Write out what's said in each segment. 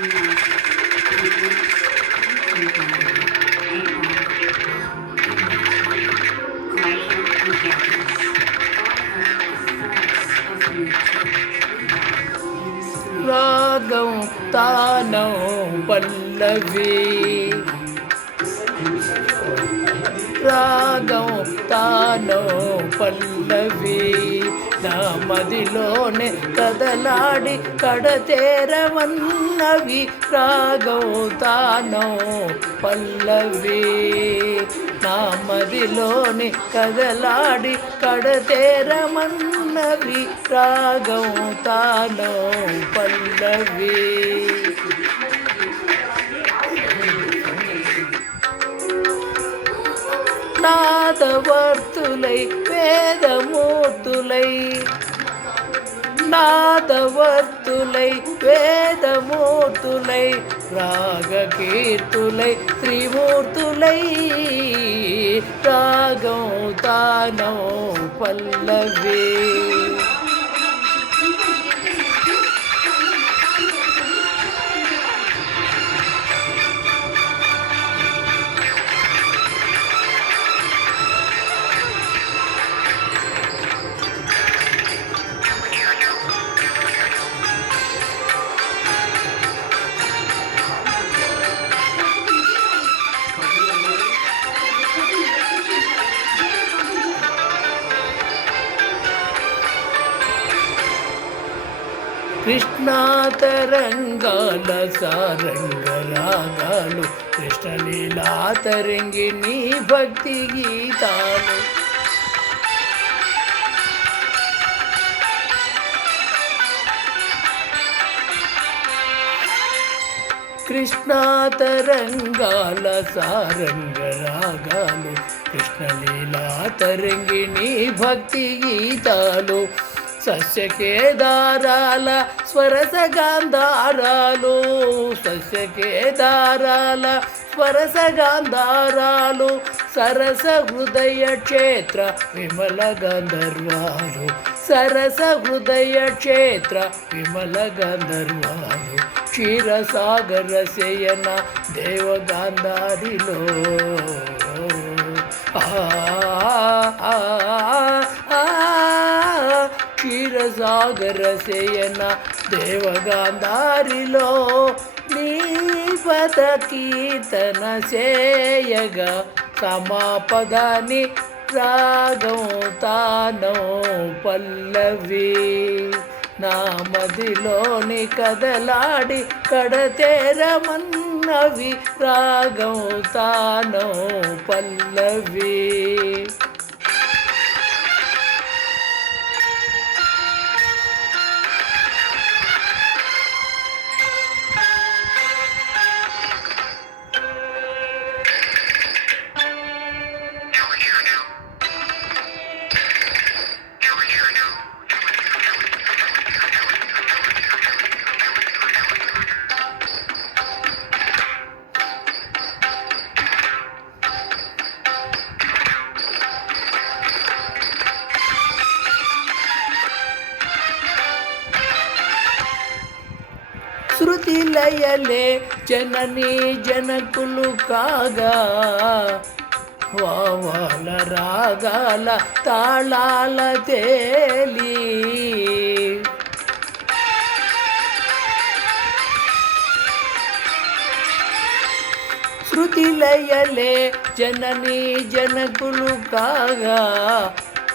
రాగం తానం పల్లవి. రాగం తానం పల్లవి. నా మదిలోనే కదలాడి కడతేరవన్నవి రాగవుతానో పల్లవి. నా మదిలోని కదలాడి కడతేరమన్నవి రాగవుతానో తానం పల్లవి. నాదవర్తులై వేదమూర్తులై నాదవర్తులై వేదమూర్తులై రాగకీర్తులై త్రిమూర్తులై. రాగం తానం పల్లవే. కృష్ణాతరంగాల సారంగ రాగాలు కృష్ణలీలా తరంగి నీ భక్తి గీతాలు. కృష్ణాతరంగాల సారంగ రాగాలు కృష్ణలీలా తరంగిణి భక్తి గీతాలు. సస్యకేదారాల స్వరస గాంధారాలు సస్యకేదారాల స్వరస గాంధారాలు సరస హృదయ క్షేత్ర విమల గంధర్వాలు సరస హృదయ క్షేత్ర విమల గంధర్వాలు క్షీరసాగర శయన దేవగాంధారిలో. ఆ ఆ, క్షీరసాగర శయన దేవగాంధారిలో నీపద కీర్తన చేయగా సమాపదాని రాగం తానం పల్లవి. నా మదిలోని కదలాడి కడతేరమన్నవి రాగం తానం పల్లవి. శృతి లయలే జననీ జనకులు కాగా వావాల రాగాల తాళాల తేలి. శృతి లయలే జననీ జనకులు కాగా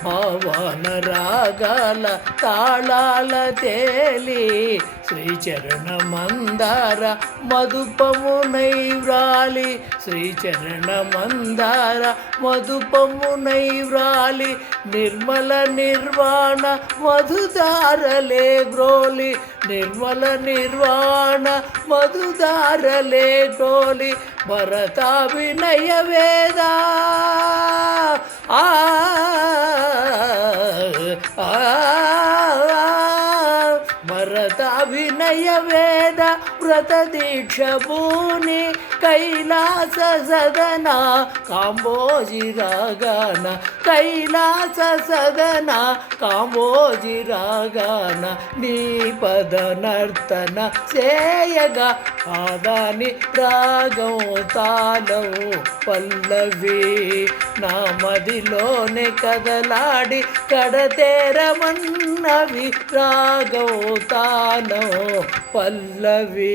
భావాల రాగాల తాళాల తేలి శ్రీచరణ మందార మధుపమునై వ్రాలి శ్రీచరణ మందార మధుపమునై వ్రాలి నిర్మల నిర్వాణ మధుదారలే గ్రోలి నిర్మల నిర్వాణ మధుదారలే గ్రోలి భరతాభినయ వేదా ఆ భరత అభినయ వేద వ్రత దీక్ష భూని కైలాస సదన కాంబోజి రాగాన కైలాస సదన కాంబోజి రాగాన నీ పద నర్తన చేయగా ఆదాని రాగం తాళం పల్లవి నా మదిలోనే కదలాడి కడతేరమన్నవి రాగం తాళం పల్లవి